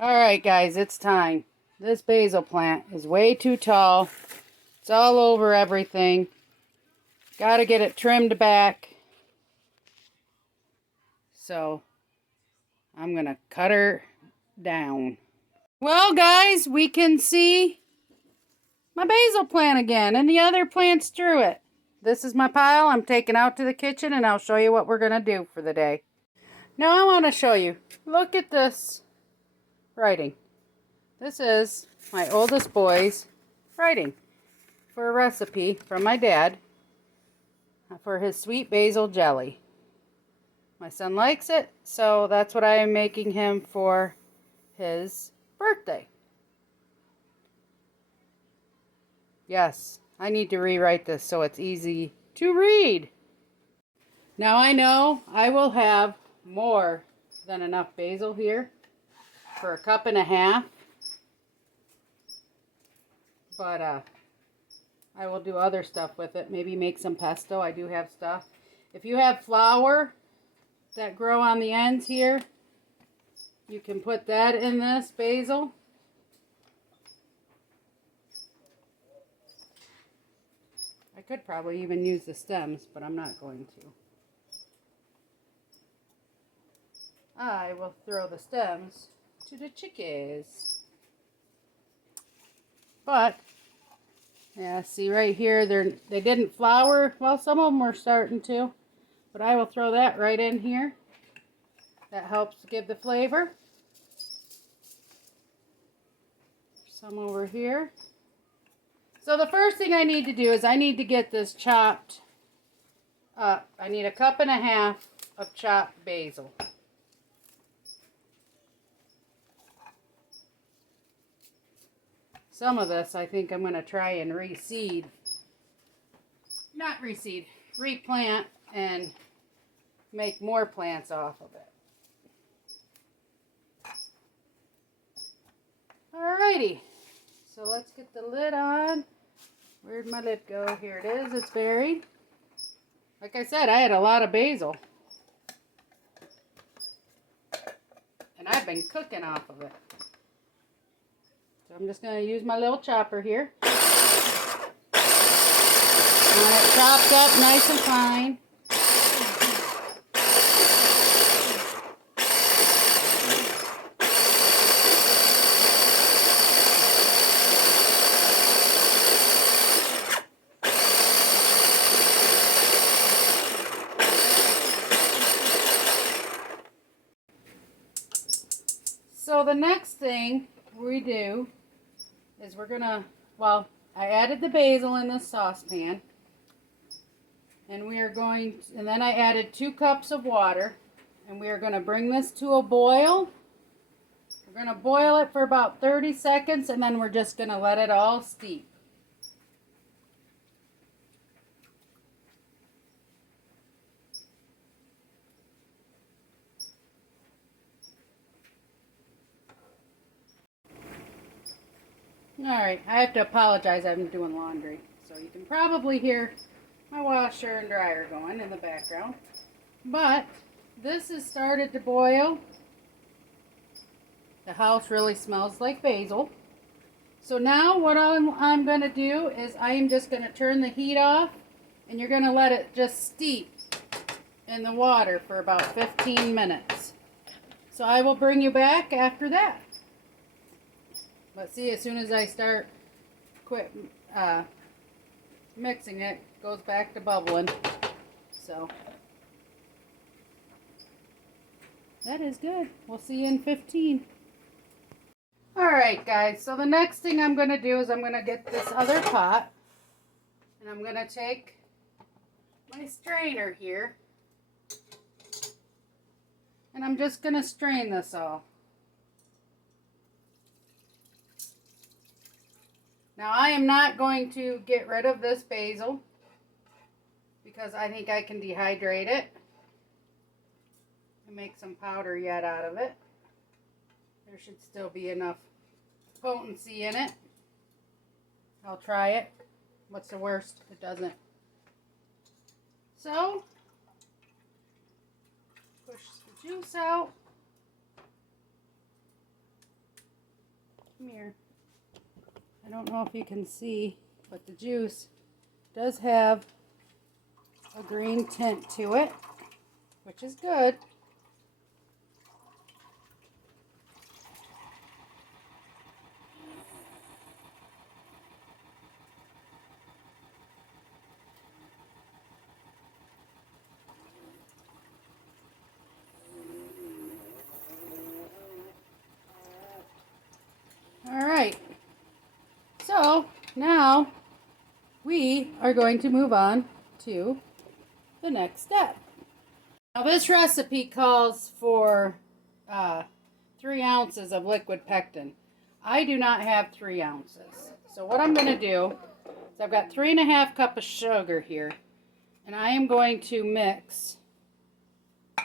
Alright guys, it's time. This basil plant is way too tall. It's all over everything. Gotta get it trimmed back. So, I'm gonna cut her down. Well guys, we can see my basil plant again, and the other plants drew it. This is my pile I'm taking out to the kitchen, and I'll show you what we're gonna do for the day. Now I want to show you. Look at this writing. This is my oldest boy's writing for a recipe from my dad for his sweet basil jelly. My son likes it, so that's what I am making him for his birthday. Yes, I need to rewrite this so it's easy to read. Now I know I will have more than enough basil here for a cup and a half. But I will do other stuff with it. Maybe make some pesto. I do have stuff. If you have flower that grow on the ends here, you can put that in this basil. I could probably even use the stems, but I'm not going to. I will throw the stems to the chickies. But yeah, see right here, they didn't flower. Well, some of them were starting to, but I will throw that right in here. That helps give the flavor. Some over here. So the first thing I need to do is I need to get this chopped up. I need a cup and a half of chopped basil. Some of this I think I'm going to try and reseed. Not reseed, replant and make more plants off of it. Alrighty, so let's get the lid on. Where'd my lid go? Here it is, it's buried. Like I said, I had a lot of basil. And I've been cooking off of it. So I'm just going to use my little chopper here. I want it chopped up nice and fine. So the next thing we do is we're gonna, well, I added the basil in this saucepan, and we are going, and then I added 2 cups of water, and we are going to bring this to a boil. We're going to boil it for about 30 seconds, and then we're just going to let it all steep. Alright, I have to apologize, I'm doing laundry. So you can probably hear my washer and dryer going in the background. But this has started to boil. The house really smells like basil. So now what I'm going to do is I am just going to turn the heat off, and you're going to let it just steep in the water for about 15 minutes. So I will bring you back after that. But see, as soon as I start mixing it, it goes back to bubbling. So that is good. We'll see you in 15. Alright guys, so the next thing I'm going to do is I'm going to get this other pot, and I'm going to take my strainer here, and I'm just going to strain this all. Now I am not going to get rid of this basil because I think I can dehydrate it and make some powder yet out of it. There should still be enough potency in it. I'll try it. What's the worst? It doesn't. So, push the juice out. Come here. I don't know if you can see, but the juice does have a green tint to it, which is good. Alright, so now we are going to move on to the next step. Now this recipe calls for 3 ounces of liquid pectin. I do not have 3 ounces. So what I'm going to do is I've got 3½ cups of sugar here, and I am going to mix. I'm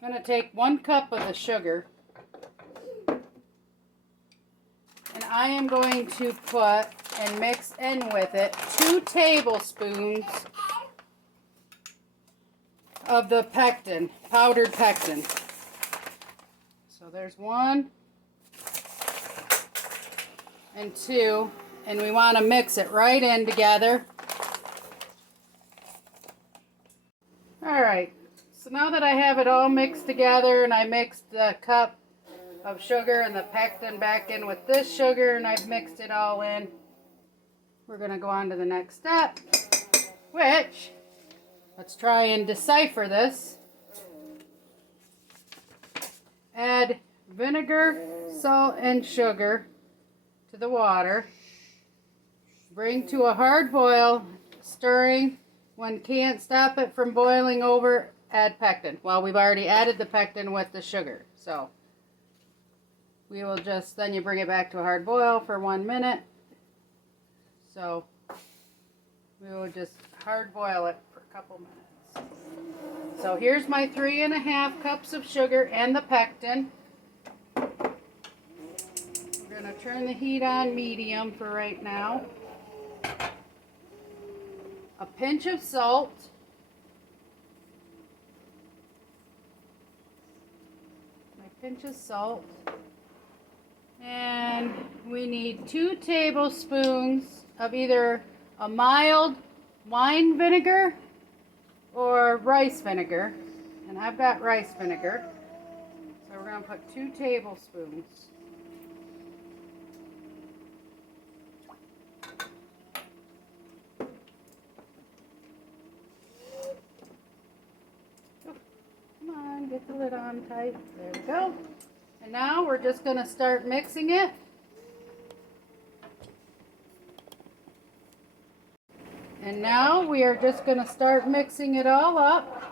going to take 1 cup of the sugar, and I am going to put and mix in with it 2 tablespoons of the pectin, powdered pectin. So there's 1 and 2, and we want to mix it right in together. Alright, so now that I have it all mixed together and I mixed the cup of sugar and the pectin back in with this sugar and I've mixed it all in, we're going to go on to the next step, which, let's try and decipher this. Add vinegar, salt, and sugar to the water. Bring to a hard boil, stirring. When can't stop it from boiling over, add pectin. Well, we've already added the pectin with the sugar, so we will just, then you bring it back to a hard boil for 1 minute. So we will just hard boil it for a couple minutes. So here's my 3½ cups of sugar and the pectin. We're going to turn the heat on medium for right now. A pinch of salt. My pinch of salt. And we need 2 tablespoons of either a mild wine vinegar or rice vinegar. And I've got rice vinegar. So we're going to put 2 tablespoons. Oh, come on, get the lid on tight. There we go. And now we're just going to start mixing it. And now we are just going to start mixing it all up.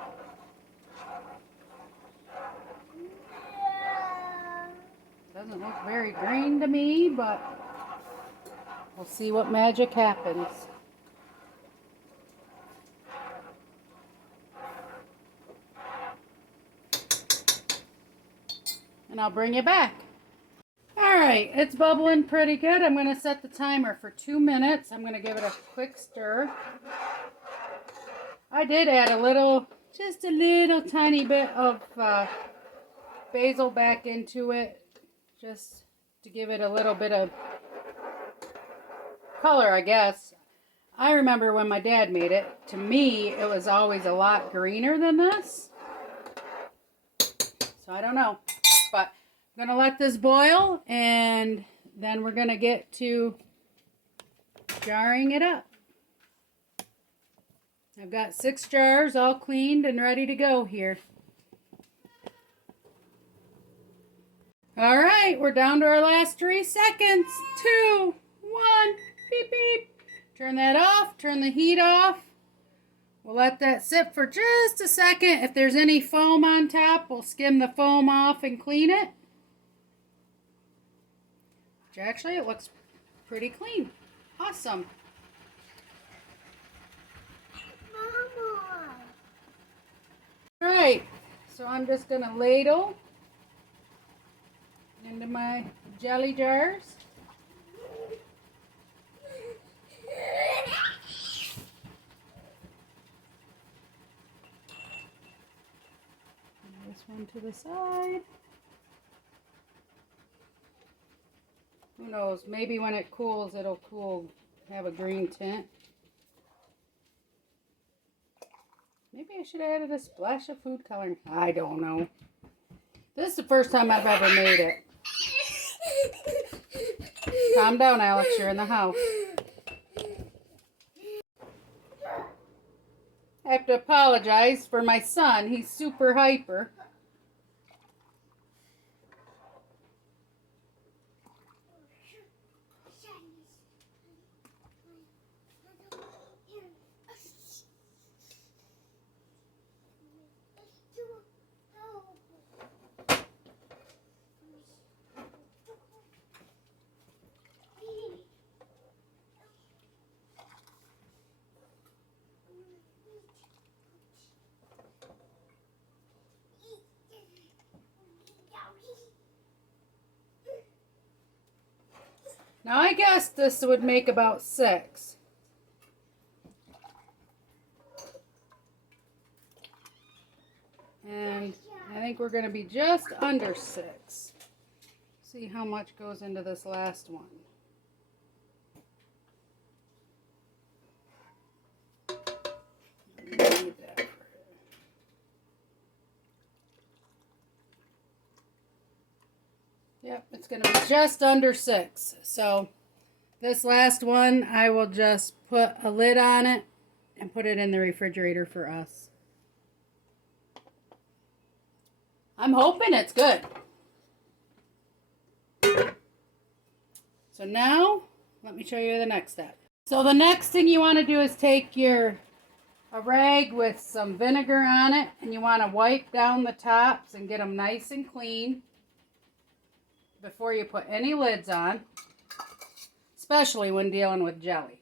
Doesn't look very green to me, but we'll see what magic happens. And I'll bring you back. Alright, it's bubbling pretty good. I'm going to set the timer for 2 minutes. I'm going to give it a quick stir. I did add a little, just a little tiny bit of basil back into it, just to give it a little bit of color, I guess. I remember when my dad made it, to me, it was always a lot greener than this. So I don't know. But I'm going to let this boil, and then we're going to get to jarring it up. I've got 6 jars all cleaned and ready to go here. Alright, we're down to our last 3 seconds. 2, 1, beep beep. Turn that off, turn the heat off. We'll let that sit for just a second. If there's any foam on top, we'll skim the foam off and clean it. Which actually, it looks pretty clean. Awesome. Alright, so I'm just going to ladle into my jelly jars. This one to the side. Who knows? Maybe when it cools, it'll have a green tint. Maybe I should have added a splash of food coloring. I don't know. This is the first time I've ever made it. Calm down, Alex. You're in the house. I have to apologize for my son. He's super hyper. Now I guess this would make about 6. And I think we're going to be just under 6. See how much goes into this last one. Need that. Yep, it's going to be just under 6. So this last one, I will just put a lid on it and put it in the refrigerator for us. I'm hoping it's good. So now, let me show you the next step. So the next thing you want to do is take a rag with some vinegar on it, and you want to wipe down the tops and get them nice and clean before you put any lids on, especially when dealing with jelly.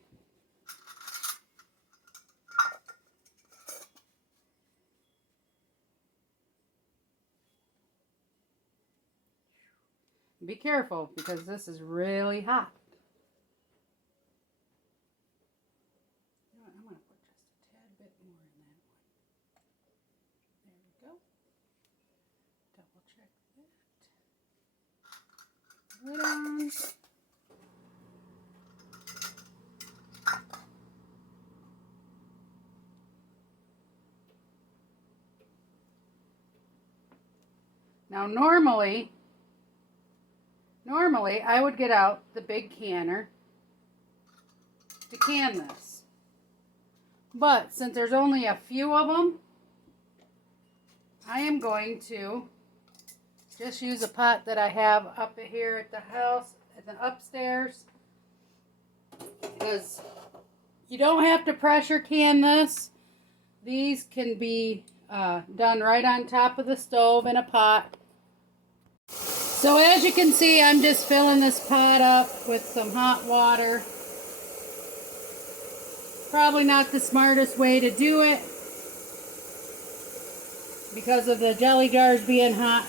Be careful because this is really hot. I'm going to put just a tad bit more in that one. There we go. Double check that. Lid on. Now normally I would get out the big canner to can this. But since there's only a few of them, I am going to just use a pot that I have up here at the house, at the upstairs. Because you don't have to pressure can this. These can be done right on top of the stove in a pot. So as you can see, I'm just filling this pot up with some hot water. Probably not the smartest way to do it because of the jelly jars being hot,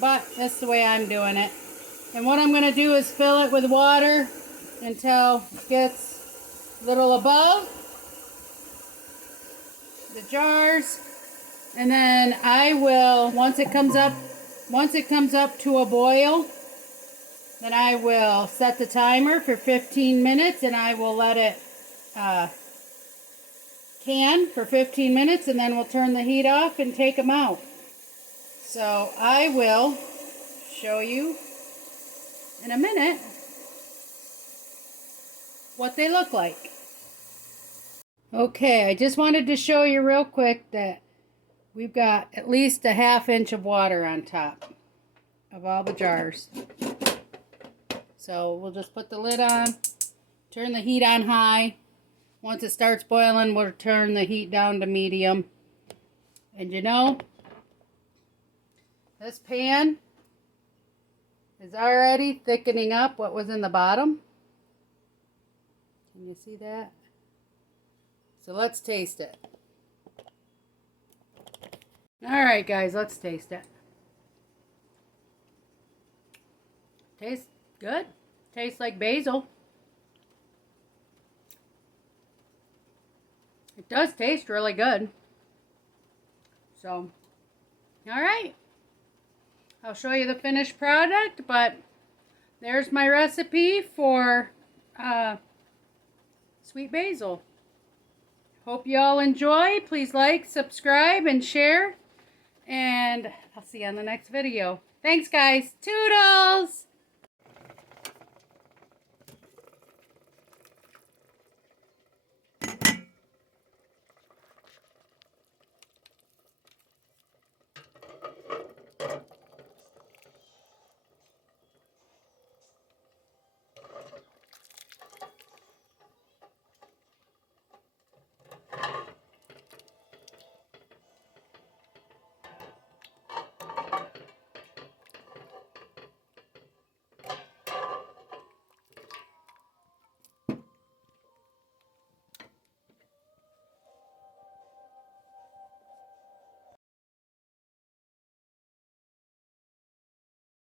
but that's the way I'm doing it. And what I'm going to do is fill it with water until it gets a little above the jars, and then I will, once it comes up to a boil, then I will set the timer for 15 minutes and I will let it can for 15 minutes, and then we'll turn the heat off and take them out. So I will show you in a minute what they look like. Okay, I just wanted to show you real quick that we've got at least a ½ inch of water on top of all the jars. So we'll just put the lid on, turn the heat on high. Once it starts boiling, we'll turn the heat down to medium. And you know, this pan is already thickening up what was in the bottom. Can you see that? So let's taste it. Alright guys, let's taste it. Tastes good. Tastes like basil. It does taste really good. So, alright. I'll show you the finished product, but there's my recipe for sweet basil. Hope you all enjoy. Please like, subscribe, and share. And I'll see you on the next video. Thanks, guys. Toodles!